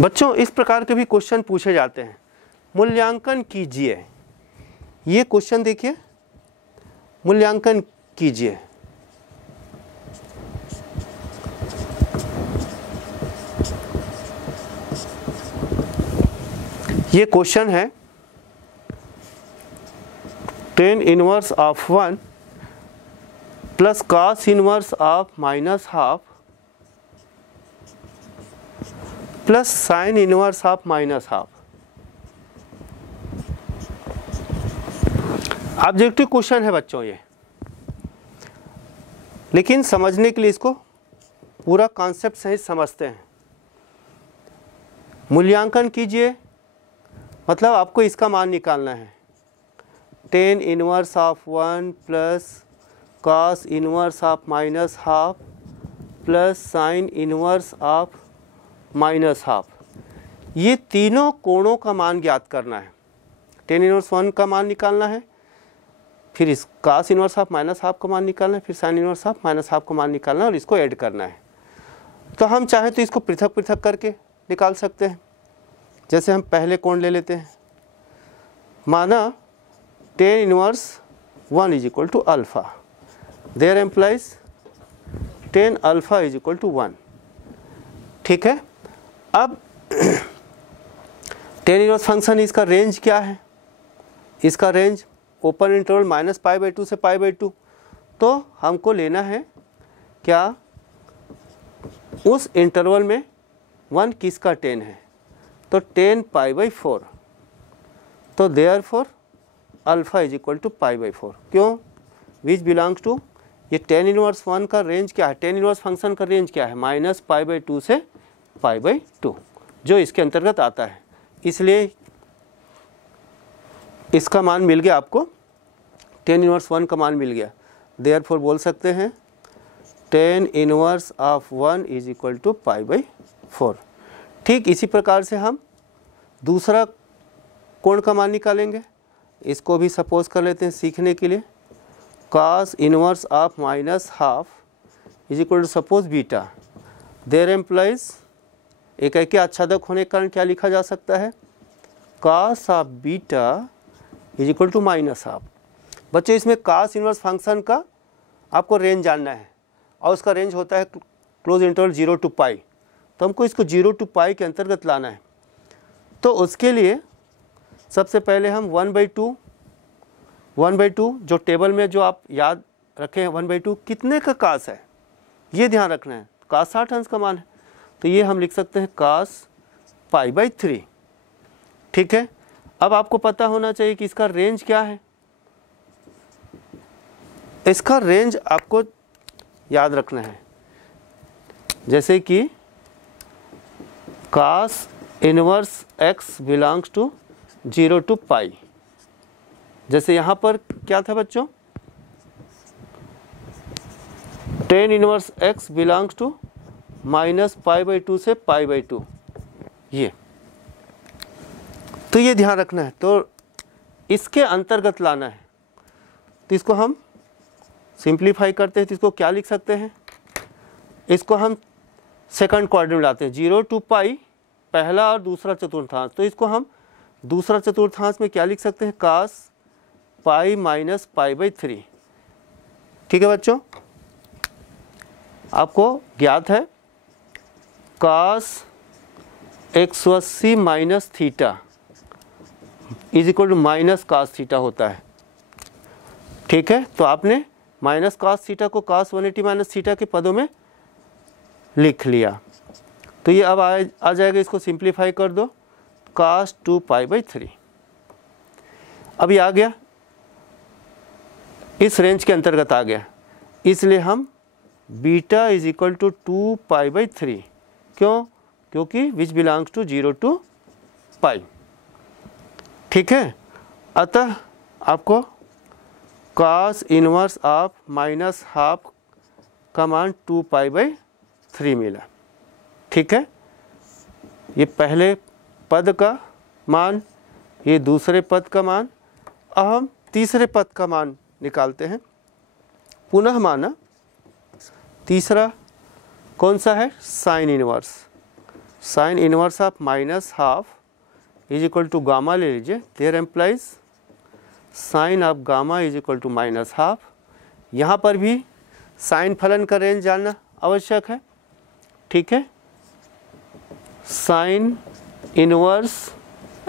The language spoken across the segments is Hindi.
बच्चों इस प्रकार के भी क्वेश्चन पूछे जाते हैं। मूल्यांकन कीजिए, ये क्वेश्चन देखिए, मूल्यांकन कीजिए। ये क्वेश्चन है tan inverse of 1 plus cos inverse of minus half plus sine inverse of minus half. Objective question है बच्चों ये, लेकिन समझने के लिए इसको पूरा कॉन्सेप्ट सही समझते हैं। मूल्यांकन कीजिए मतलब आपको इसका मान निकालना है। tan inverse of 1 plus cos inverse of minus half plus sine inverse of minus half, ये तीनों कोणों का मान ज्ञात करना है। tan इनवर्स 1 का मान निकालना है, फिर इस cos inverse of minus half का मान निकालना है, फिर sign inverse of minus half का मान निकालना है और इसको ऐड करना है। तो हम चाहे तो इसको पृथक पृथक करके निकाल सकते हैं। जैसे हम पहले कोण ले लेते हैं, माना tan inverse 1 is equal to alpha, there implies tan alpha is equal to 1। ठीक है, अब tan इनवर्स फंक्शन, इसका रेंज क्या है? इसका रेंज ओपन इंटरवल -π/2 से π/2। तो हमको लेना है क्या, उस इंटरवल में 1 किसका tan है, तो tan π/4। तो therefore alpha is equal to π/4। क्यों? विच बिलोंग्स टू, ये tan इनवर्स 1 का रेंज क्या है, tan इनवर्स फंक्शन का रेंज क्या है, -π/2 से π/2, जो इसके अंतर्गत आता है। इसलिए इसका मान मिल गया आपको, tan इनवर्स 1 का मान मिल गया। देयरफॉर बोल सकते हैं tan inverse of 1 is equal to π/4। ठीक इसी प्रकार से हम दूसरा कोण का मान निकालेंगे। इसको भी सपोज कर लेते हैं सीखने के लिए। cos inverse of minus half is equal to suppose beta, there implies, एक एक आच्छादक होने के कारण क्या लिखा जा सकता है, cos of beta is equal to minus half. बच्चों इसमें cos इनवर्स फंक्शन का आपको रेंज जानना है और उसका रेंज होता है क्लोज इंटरवल 0 to π। तो हमको इसको 0 to π के अंतर्गत लाना है। तो उसके लिए सबसे पहले हम 1/2 जो टेबल में जो आप याद रखें 1/2 कितने का cos है, ये ध्यान रखना है। cos 60 अंश का मान है, तो ये हम लिख सकते हैं cos π/3। ठीक है, अब आपको पता होना चाहिए कि इसका रेंज क्या है। इसका रेंज आपको याद रखना है, जैसे कि cos inverse x belongs to 0 to π। जैसे यहाँ पर क्या था बच्चों, tan इनवर्स x बिलोंग्स टू -π/2 से π/2, ये तो ये ध्यान रखना है। तो इसके अंतर्गत लाना है, तो इसको हम सिंप्लीफाई करते हैं, तो इसको क्या लिख सकते हैं, इसको हम सेकंड क्वाड्रेंट में लाते हैं। 0 to π पहला और दूसरा चतुर्थांश, तो इसको हम दूसरा चतुर्थांश में क्या लिख सकते हैं, cos π माइनस π/3। ठीक है बच्चों, आपको ज्ञात है cos 180 minus theta is equal to minus cos theta होता है। ठीक है, तो आपने माइनस cos थीटा को cos 180 माइनस थीटा के पदों में लिख लिया। तो ये अब आ जाएगा, इसको सिंप्लीफाई कर दो, cos 2π/3। अब ये आ गया, इस रेंज के अंतर्गत आ गया, इसलिए हम बीटा इज इक्वल टू 2π/3। क्यों? क्योंकि विच बिलोंग्स टू 0 to π। ठीक है, अतः आपको cos inverse of minus half का मान 2π/3 मिला। ठीक है, ये पहले पद का मान, ये दूसरे पद का मान। अब हम तीसरे पद का मान निकालते हैं। पुनः माना तीसरा कौन सा है, sine inverse. Sine inverse of minus half is equal to gamma ले लीजिए, there implies sine of gamma is equal to minus half. यहाँ पर भी साइन फलन का रेंज जानना आवश्यक है, ठीक है। Sine inverse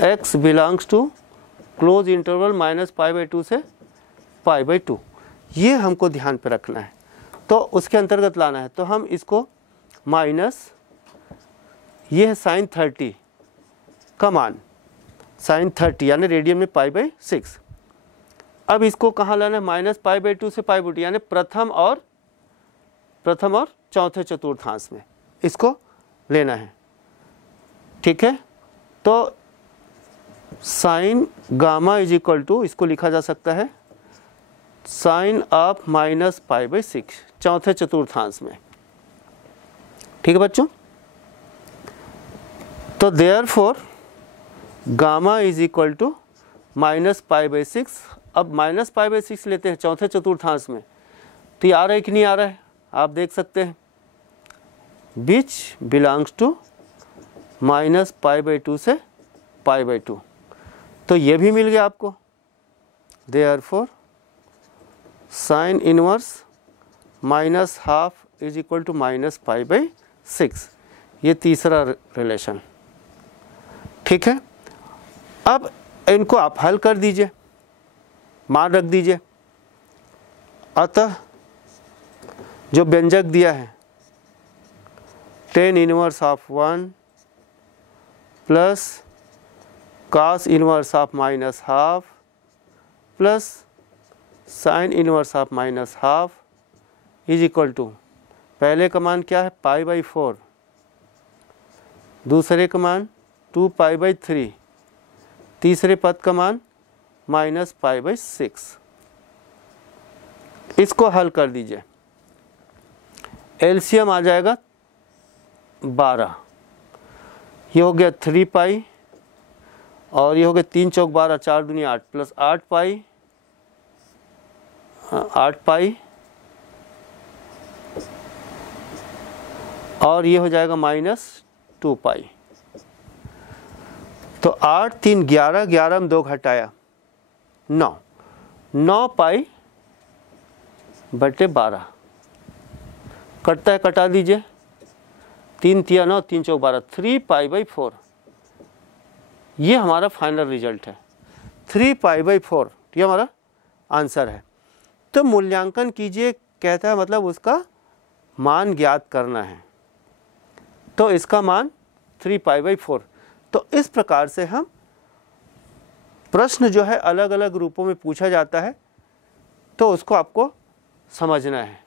x belongs to close interval minus π/2 से π/2, ये हमको ध्यान पे रखना है, तो उसके अंतर्गत लाना है। तो हम इसको माइनस, ये है साइन 30 का मान, साइन 30 यानी रेडियन में π/6। अब इसको कहाँ लाना है, माइनस π/2 से π/2 यानी प्रथम और चौथे चतुर्थांश में इसको लेना है, ठीक है। तो sine gamma is equal to, इसको लिखा जा सकता है साइन ऑफ माइनस π/6 चौथे चतुर्थांश में, ठीक है बच्चों। तो therefore gamma is equal to minus π/6। अब माइनस π/6 लेते हैं चौथे चतुर्थांश में, तो ये आ रहा है कि नहीं आ रहा है, आप देख सकते हैं, विच बिलोंग्स टू माइनस π/2 से π/2, तो ये भी मिल गया आपको। Therefore sine inverse minus half is equal to minus π/6, ये तीसरा रिलेशन, ठीक है। अब इनको आप हल कर दीजिए, मान रख दीजिए। अतः जो व्यंजक दिया है tan inverse of 1 plus cos inverse of minus half plus sine inverse of minus half is equal to, पहले का मान क्या है π/4, दूसरे का मान 2π/3, तीसरे पद का मान माइनस π/6। इसको हल कर दीजिए, एलसीएम आ जाएगा 12, ये हो गया 3π और ये हो गया 3 चौक 12, 4 दूनी 8 प्लस 8π और ये हो जाएगा माइनस 2π। तो 8 3 11, 11 में 2 घटाया 9, 9π/12 कटता है, कटा दीजिए, 3 तिया 9, 3 चौक 12, 3π/4, ये हमारा फाइनल रिजल्ट है, 3π/4 ये हमारा आंसर है। तो मूल्यांकन कीजिए कहता है, मतलब उसका मान ज्ञात करना है, तो इसका मान 3π/4। तो इस प्रकार से हम प्रश्न जो है अलग अलग रूपों में पूछा जाता है, तो उसको आपको समझना है।